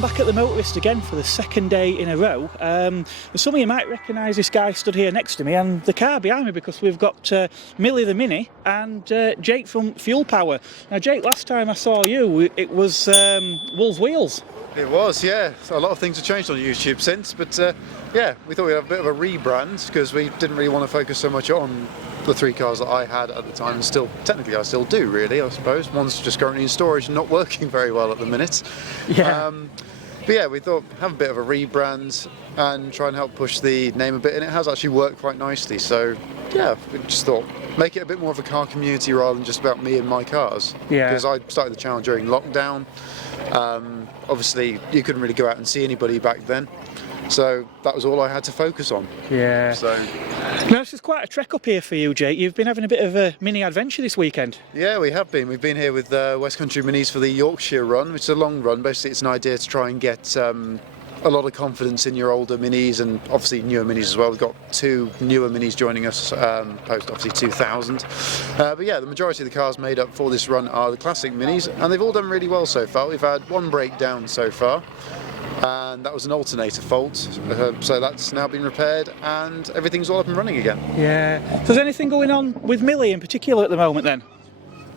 Back at the Motorist again for the second day in a row. Some of you might recognise this guy stood here next to me and the car behind me, because we've got Millie the Mini and Jake from Fuel Power. Now Jake, last time I saw you it was Wolves Wheels. It was, yeah. So a lot of things have changed on YouTube since, but yeah, we thought we'd have a bit of a rebrand because we didn't really want to focus so much on the three cars that I had at the time, and still, technically I still do really, I suppose. One's just currently in storage and not working very well at the minute. Yeah. But yeah, we thought have a bit of a rebrand and try and help push the name a bit, and it has actually worked quite nicely. So yeah, we just thought make it a bit more of a car community rather than just about me and my cars. Yeah. Because I started the channel during lockdown. Obviously, you couldn't really go out and see anybody back then. So that was all I had to focus on. Yeah. So now this is quite a trek up here for you, Jake. You've been having a bit of a mini adventure this weekend. yeah, we have been. We've been here with West Country Minis for the Yorkshire run, which is a long run. Basically, it's an idea to try and get a lot of confidence in your older minis and obviously newer minis as well. We've got two newer minis joining us post obviously 2000. But yeah, the majority of the cars made up for this run are the classic minis, and they've all done really well so far. We've had one breakdown so far, and that was an alternator fault, so that's now been repaired and everything's all up and running again. Yeah. So is anything going on with Millie in particular at the moment then?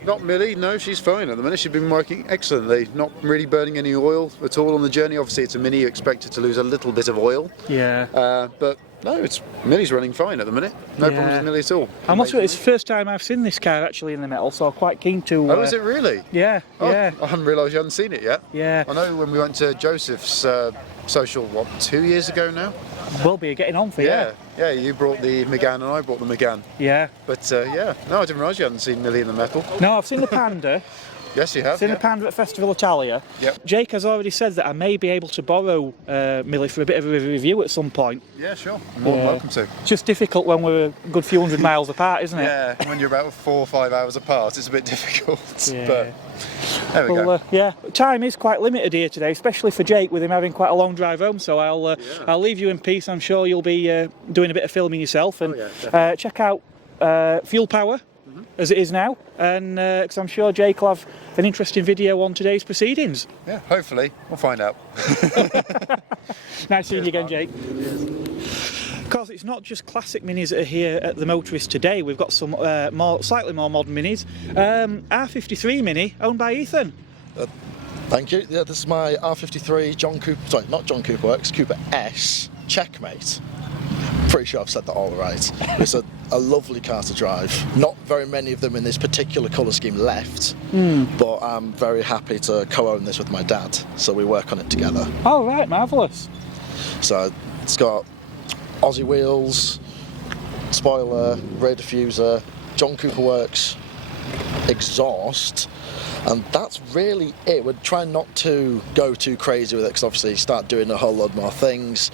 Not Millie, no, she's fine at the minute. She's been working excellently, not really burning any oil at all on the journey. Obviously it's a Mini, you expect it to lose a little bit of oil. Yeah. But no, Millie's running fine at the minute. No problems with Millie at all. I must admit, it's the first time I've seen this car actually in the metal, so I'm quite keen to... Oh, is it really? Yeah, Oh, yeah. I hadn't realised you hadn't seen it yet. Yeah. I know when we went to Joseph's social, 2 years ago now? Will be getting on for you. Yeah, you brought the Megane and I brought the Megane. Yeah. But yeah, no, I didn't realise you hadn't seen Millie in the metal. No, I've seen the Panda. Yes, you have. Seen the Panda at Festival Italia. Yep. Jake has already said that I may be able to borrow Millie for a bit of a review at some point. Yeah, sure. More than welcome to. It's just difficult when we're a good few hundred miles apart, isn't it? Yeah, when you're about 4 or 5 hours apart, it's a bit difficult. Yeah. But there we go. Yeah, time is quite limited here today, especially for Jake with him having quite a long drive home. So I'll leave you in peace. I'm sure you'll be doing a bit of filming yourself, and check out Fuel Power as it is now, and because I'm sure Jake will have an interesting video on today's proceedings. Yeah, hopefully. We'll find out. Nice seeing you again, Jake. Of course, it's not just classic minis that are here at the Motorist today. We've got some slightly more modern minis. R53 Mini, owned by Ethan. Thank you. Yeah, this is my R53 John Cooper, sorry, not John Cooper Works, Cooper S Checkmate. Pretty sure I've said that all right. It's a lovely car to drive. Not very many of them in this particular colour scheme left, but I'm very happy to co-own this with my dad, so we work on it together. Oh right, marvellous. So it's got Aussie wheels, spoiler, rear diffuser, John Cooper Works exhaust, and that's really it. We're trying not to go too crazy with it because obviously you start doing a whole lot more things,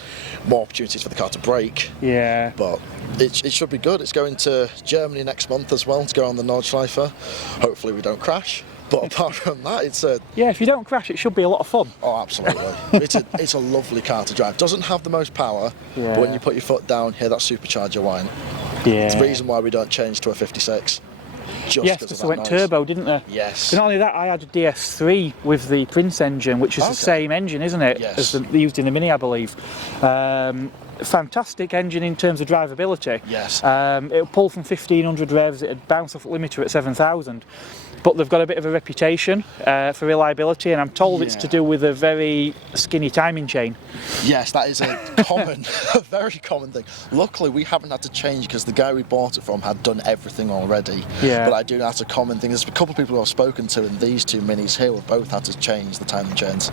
more opportunities for the car to brake. Yeah. But it should be good. It's going to Germany next month as well to go on the Nordschleife. Hopefully we don't crash. But apart from that, it's a... Yeah, if you don't crash, it should be a lot of fun. Oh, absolutely. It's a lovely car to drive. Doesn't have the most power, but when you put your foot down, hear that supercharger whine. Yeah. It's the reason why we don't change to a 56. Yes, because they went turbo, didn't they? Yes. But not only that, I had a DS3 with the Prince engine, which is the same engine, isn't it? Yes. As they used in the Mini, I believe. Fantastic engine in terms of drivability. Yes. It'll pull from 1500 revs, it'd bounce off limiter at 7000. but they've got a bit of a reputation for reliability, and I'm told it's to do with a very skinny timing chain. Yes, that is a common, a very common thing. Luckily, we haven't had to change because the guy we bought it from had done everything already. Yeah. But I do know that's a common thing. There's a couple of people who I've spoken to, and these two minis here have both had to change the timing chains.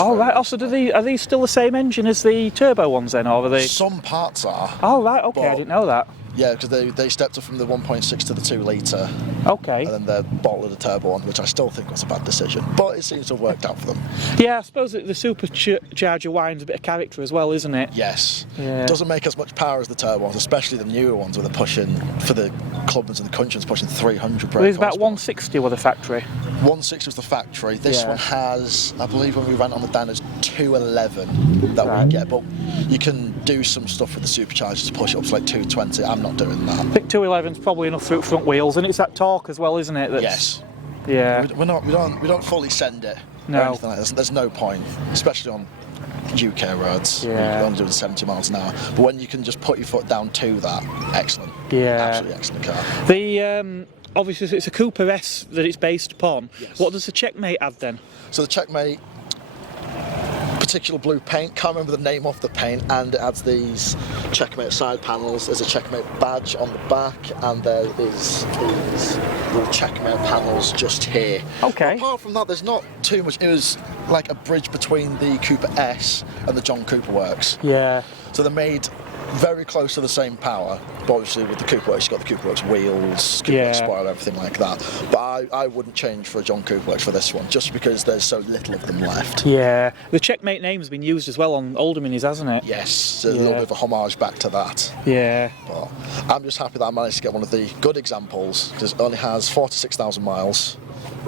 Oh right. Also, are these still the same engine as the turbo ones then, or are they? Some parts are. Oh right. Okay, I didn't know that. Yeah, because they stepped up from the 1.6 to the 2 litre. Okay. And then they bottled a turbo one, which I still think was a bad decision, but it seems to have worked out for them. Yeah, I suppose that the supercharger winds a bit of character as well, isn't it? Yes. Yeah. It doesn't make as much power as the turbo ones, especially the newer ones where they're pushing, for the Clubmans and the Countryman's, pushing 300 brake. There's about 160 with the factory. 160 was the factory. This one has, I believe when we ran on the down, it's 211 that we get, but you can do some stuff with the supercharger to push it up to like 220. I'm not doing that. I think 211's probably enough through front wheels, and it's that torque as well, isn't it? Yes. Yeah. We don't fully send it. No. Or anything like this. There's no point, especially on UK roads. Yeah. You're only doing 70 miles an hour. But when you can just put your foot down to that, excellent. Yeah. Absolutely excellent car. The obviously it's a Cooper S that it's based upon. Yes. What does the Checkmate add then? So the Checkmate, particular blue paint, can't remember the name of the paint, and it adds these Checkmate side panels. There's a Checkmate badge on the back, and there is these little Checkmate panels just here. Okay. Apart from that, there's not too much. It was like a bridge between the Cooper S and the John Cooper Works. Yeah. So they're made very close to the same power, but obviously with the Cooper Works, you've got the Cooper Works wheels, Cooper Works spoiler, everything like that. But I wouldn't change for a John Cooper Works for this one, just because there's so little of them left. Yeah. The Checkmate name's been used as well on older minis, hasn't it? Yes, so a little bit of a homage back to that. Yeah. But I'm just happy that I managed to get one of the good examples, because it only has 46,000 miles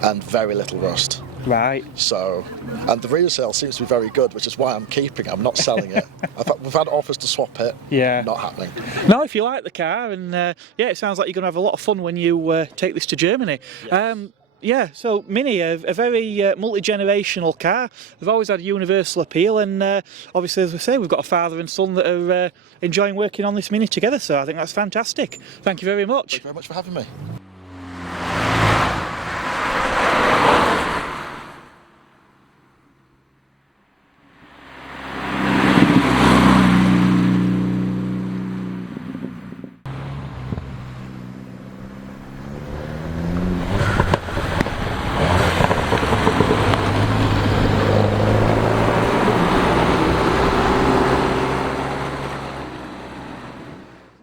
and very little rust. Right. So, and the rear sale seems to be very good, which is why I'm keeping it. I'm not selling it. We've had offers to swap it. Yeah. Not happening. No, if you like the car, and yeah, it sounds like you're going to have a lot of fun when you take this to Germany. Yes. Yeah, so Mini, a very multi-generational car. They've always had a universal appeal, and obviously, as we say, we've got a father and son that are enjoying working on this Mini together, so I think that's fantastic. Thank you very much. Thank you very much for having me.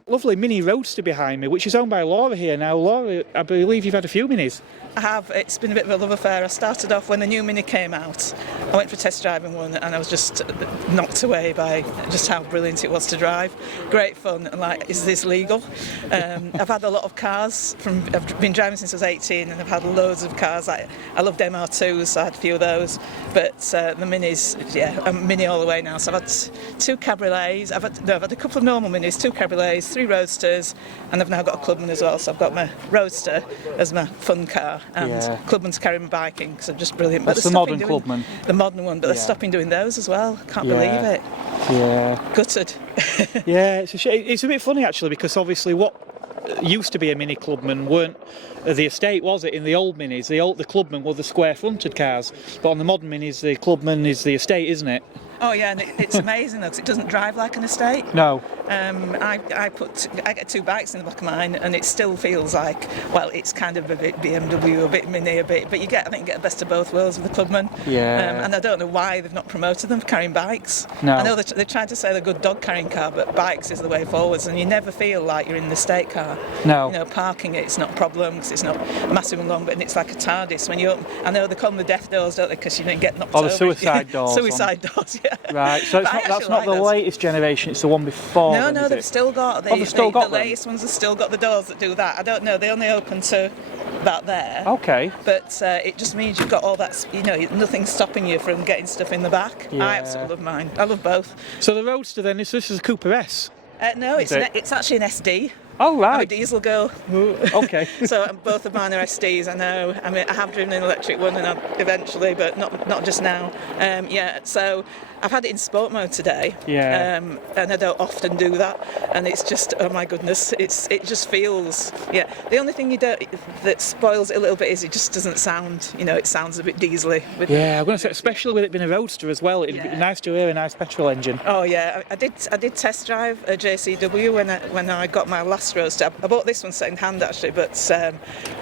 Lovely Mini Roadster behind me, which is owned by Laura here. Now, Laura, I believe you've had a few Minis. I have. It's been a bit of a love affair. I started off when the new Mini came out. I went for a test driving one, and I was just knocked away by just how brilliant it was to drive. Great fun, and like, is this legal? I've had a lot of cars. I've been driving since I was 18, and I've had loads of cars. I loved MR2s, so I had a few of those. But the Minis, yeah, I'm Mini all the way now. So I've had 2 cabriolets. I've had a couple of normal Minis, 2 cabriolets, 3 Roadsters, and I've now got a Clubman as well. So I've got my Roadster as my fun car, and Clubman's carrying my biking because I'm just brilliant. That's the modern Clubman. The modern one, but they're stopping doing those as well. Can't believe it. Yeah. Gutted. Yeah, it's a shame. It's a bit funny actually, because obviously what used to be a Mini Clubman weren't the estate, was it? In the old Minis, the Clubman were the square-fronted cars, but on the modern Minis, the Clubman is the estate, isn't it? Oh yeah, and it's amazing though, because it doesn't drive like an estate. No. I get 2 bikes in the back of mine, and it still feels like, well, it's kind of a bit BMW, a bit Mini, but I think you get the best of both worlds with the Clubman. Yeah. And I don't know why they've not promoted them for carrying bikes. No. I know they're trying to say they're a good dog carrying car, but bikes is the way forwards, and you never feel like you're in the estate car. No. You know, parking it's not a problem because it's not massive and long, but it's like a TARDIS when you open. I know they call them the death doors, don't they? Because you don't get knocked over. Oh, the suicide doors. Suicide doors, yeah. Right, so that's not the latest generation, it's the one before. No, then, they've still got the latest ones have still got the doors that do that. I don't know, they only open to about there. Okay. But it just means you've got all that, nothing's stopping you from getting stuff in the back. Yeah. I absolutely love mine. I love both. So the Roadster then, this is a Cooper S? No, it's actually an SD. Oh, right. I'm a diesel girl. Okay. So both of mine are SDs, I know. I mean, I have driven an electric one eventually, but not just now. So I've had it in sport mode today, Yeah. and I don't often do that, and it's just, oh my goodness, it just feels, yeah. The only thing that spoils it a little bit is it just doesn't sound, it sounds a bit diesely. Yeah, I'm going to say, especially with it being a roadster as well, it'd be nice to hear a nice petrol engine. Oh yeah, I did test drive a JCW when I got my last roadster. I bought this one second hand actually, but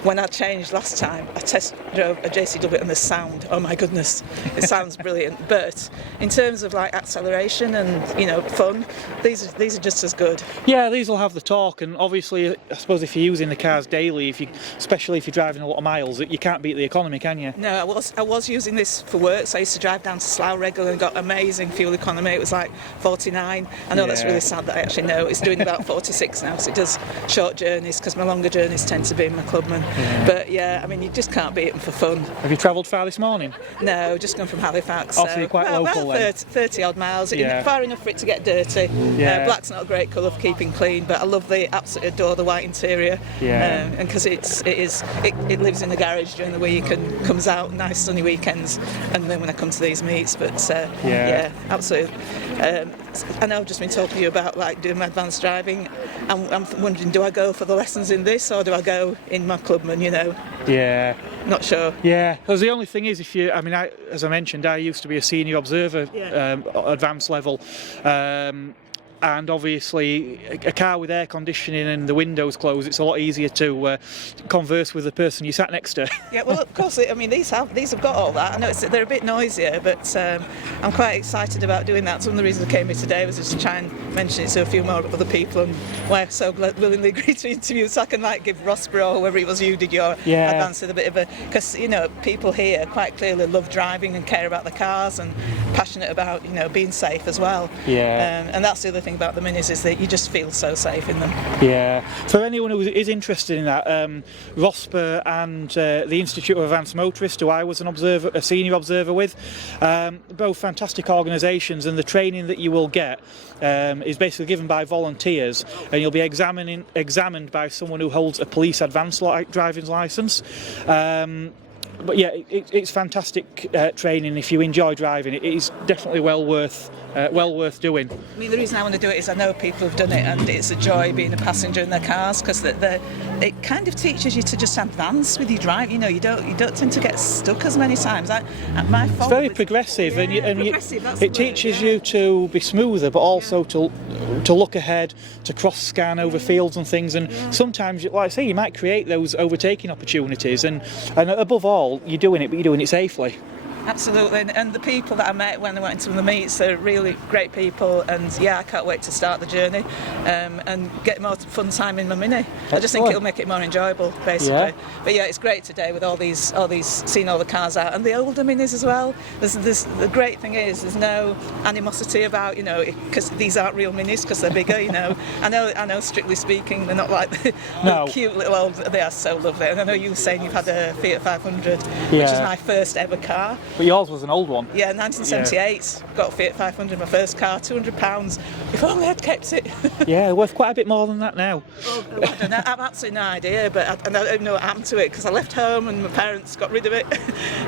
when I changed last time, I test drove a JCW and the sound, oh my goodness, it sounds brilliant. But in terms of like acceleration and fun, these are just as good. Yeah, these will have the torque, and obviously, I suppose if you're using the cars daily, especially if you're driving a lot of miles, you can't beat the economy, can you? No, I was using this for work, so I used to drive down to Slough regularly and got amazing fuel economy. It was like 49. I know that's really sad that I actually know it's doing about 46 now, so it does short journeys because my longer journeys tend to be in my clubman. Yeah. But yeah, I mean, you just can't beat them for fun. Have you travelled far this morning? No, just gone from Halifax. Oh, so you're quite local then? 30 odd miles, far enough for it to get dirty. Yeah. Black's not a great colour for keeping clean, but I absolutely adore the white interior. Yeah. And because it lives in the garage during the week and comes out nice sunny weekends, and then when I come to these meets, but yeah, absolutely. I know I've just been talking to you about like doing my advanced driving. I'm wondering, do I go for the lessons in this or do I go in my clubman? Yeah. Not sure. Yeah, because the only thing is, as I mentioned, I used to be a senior observer, advanced level. And obviously, a car with air conditioning and the windows closed, it's a lot easier to converse with the person you sat next to. Yeah, well, of course. These have got all that. I know they're a bit noisier, but I'm quite excited about doing that. So one of the reasons I came here today was just to try and mention it to a few more other people, and why I so willingly agreed to interview, so I can give Rossborough, or whoever it was you did your advance with a bit of a, because people here quite clearly love driving and care about the cars and passionate about being safe as well. Yeah. And that's the other thing about the minis, is that you just feel so safe in them. Yeah. For anyone who is interested in that, ROSPA and the Institute of Advanced Motorist, who I was a senior observer with, both fantastic organisations, and the training that you will get is basically given by volunteers, and you'll be examined by someone who holds a police advanced driving licence. But yeah, it's fantastic training. If you enjoy driving, it is definitely well worth doing. I mean, the reason I want to do it is I know people have done it, and it's a joy being a passenger in their cars, because it kind of teaches you to just advance with your drive. You don't tend to get stuck as many times. It's very progressive, it teaches you to be smoother, but also to look ahead, to cross scan over fields and things. And sometimes, like I say, you might create those overtaking opportunities. And above all, you're doing it safely. Absolutely, and the people that I met when I went to the meets, they're really great people, and I can't wait to start the journey and get more fun time in my Mini. I just think it'll make it more enjoyable, basically. Yeah. But yeah, it's great today with all these seeing all the cars out, and the older Minis as well. The great thing is there's no animosity about because these aren't real Minis because they're bigger. I know. Strictly speaking, they're not like the cute little old. They are so lovely, and I know you were saying you've had a Fiat 500, which is my first ever car. But yours was an old one. Yeah, 1978. Got a Fiat 500, my first car, £200. If only I'd kept it. Yeah, worth quite a bit more than that now. Well, I don't know. I've absolutely no idea, but I don't know what happened to it because I left home and my parents got rid of it.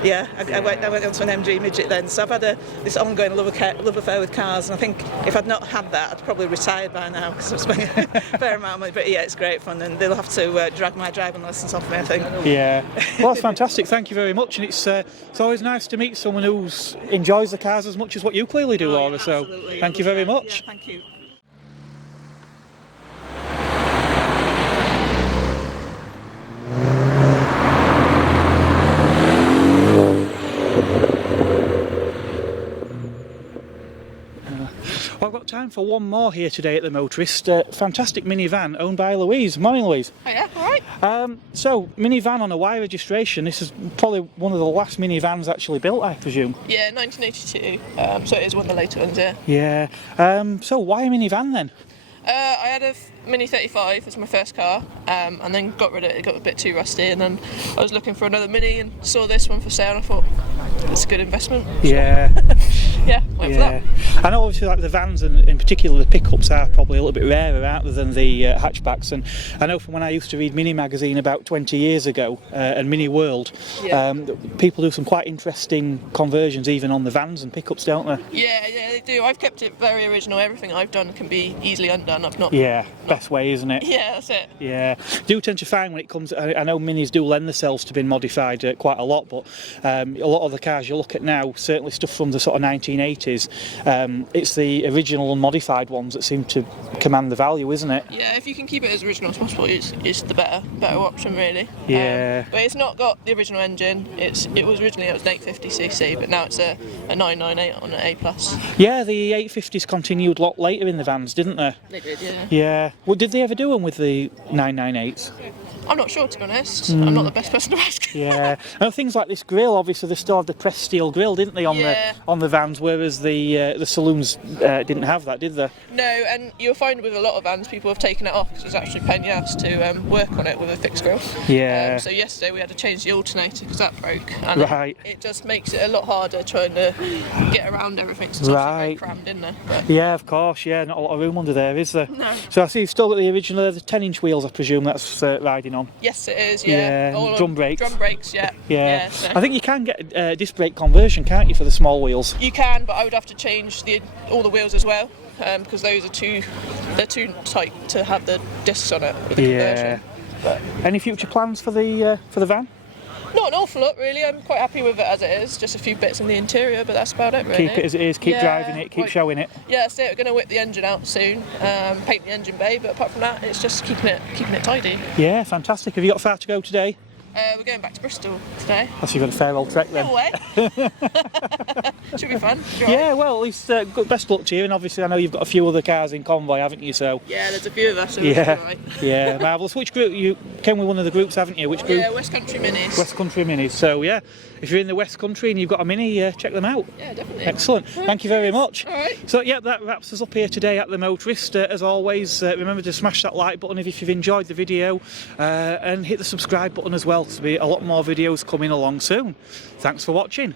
I went on to an MG midget then, so I've had this ongoing love affair with cars, and I think if I'd not had that, I'd probably retired by now because I've spent a fair amount of money. But yeah, it's great fun, and they'll have to drag my driving licence off me, I think. Yeah, well, that's fantastic. Thank you very much, and it's always nice to meet someone who enjoys the cars as much as what you clearly do, Laura. So thank you very much. Yeah, thank you. Well, I've got time for one more here today at the Motorist. Fantastic minivan owned by Louise. Morning, Louise. Oh yeah, all right. So, minivan on a Y registration. This is probably one of the last minivans actually built, I presume. Yeah, 1982. So it is one of the later ones, yeah. Yeah. So why a minivan then? I had a Mini 35 as my first car, and then got rid of it. It got a bit too rusty, and then I was looking for another Mini and saw this one for sale, and I thought it's a good investment. Yeah. yeah, wait for that. I know obviously like the vans and in particular the pickups are probably a little bit rarer, aren't they, than the hatchbacks, and I know from when I used to read Mini Magazine about 20 years ago and Mini World, people do some quite interesting conversions even on the vans and pickups, don't they? Yeah, they do. I've kept it very original. Everything I've done can be easily undone. I've not... Best way, isn't it? Yeah, that's it. Yeah, do tend to find when it comes, I know Minis do lend themselves to being modified quite a lot, but a lot of the cars you look at now, certainly stuff from the sort of 1980s, it's the original unmodified ones that seem to command the value, isn't it? Yeah, if you can keep it as original as possible, it's the better option, really. Yeah. But it's not got the original engine. It was originally an 850cc, but now it's a 998 on an A+. Yeah, the 850s continued a lot later in the vans, didn't they? They did, yeah. Yeah. Well, did they ever do them with the 998s? I'm not sure, to be honest. I'm not the best person to ask. Yeah, and things like this grille, obviously they still had the pressed steel grille, didn't they, on the vans, whereas the saloons didn't have that, did they? No, and you'll find with a lot of vans people have taken it off because it's actually a pain in the ass to work on it with a fixed grille. Yeah. So yesterday we had to change the alternator because that broke, and it just makes it a lot harder trying to get around everything. So it's very crammed in there. But... Yeah, of course. Yeah, not a lot of room under there, is there? No. So I see you've still got the original, the 10-inch wheels, I presume that's riding on. Yes, it is. Yeah. All drum brakes. Drum brakes. Yeah. Yeah. So. I think you can get a disc brake conversion, can't you, for the small wheels? You can, but I would have to change all the wheels as well because those are too tight to have the discs on it with the conversion. But any future plans for the van? Not an awful lot, really. I'm quite happy with it as it is. Just a few bits in the interior, but that's about it, really. Keep it as it is. Keep driving it. Keep showing it. Yeah, so we're going to whip the engine out soon, paint the engine bay. But apart from that, it's just keeping it tidy. Yeah, fantastic. Have you got far to go today? We're going back to Bristol today. That's you've got a fair old trek then. No way. Should be fun. Yeah, well, at least best luck to you. And obviously, I know you've got a few other cars in convoy, haven't you? So. Yeah, there's a few of us. So yeah, marvellous. Which group you came with? One of the groups, haven't you? Which group? Yeah, West Country Minis. West Country Minis. So yeah, if you're in the West Country and you've got a Mini, check them out. Yeah, definitely. Excellent. Thank you very much. All right. So yeah, that wraps us up here today at the Motorist. As always, remember to smash that like button if you've enjoyed the video, and hit the subscribe button as well. There'll be a lot more videos coming along soon. Thanks for watching.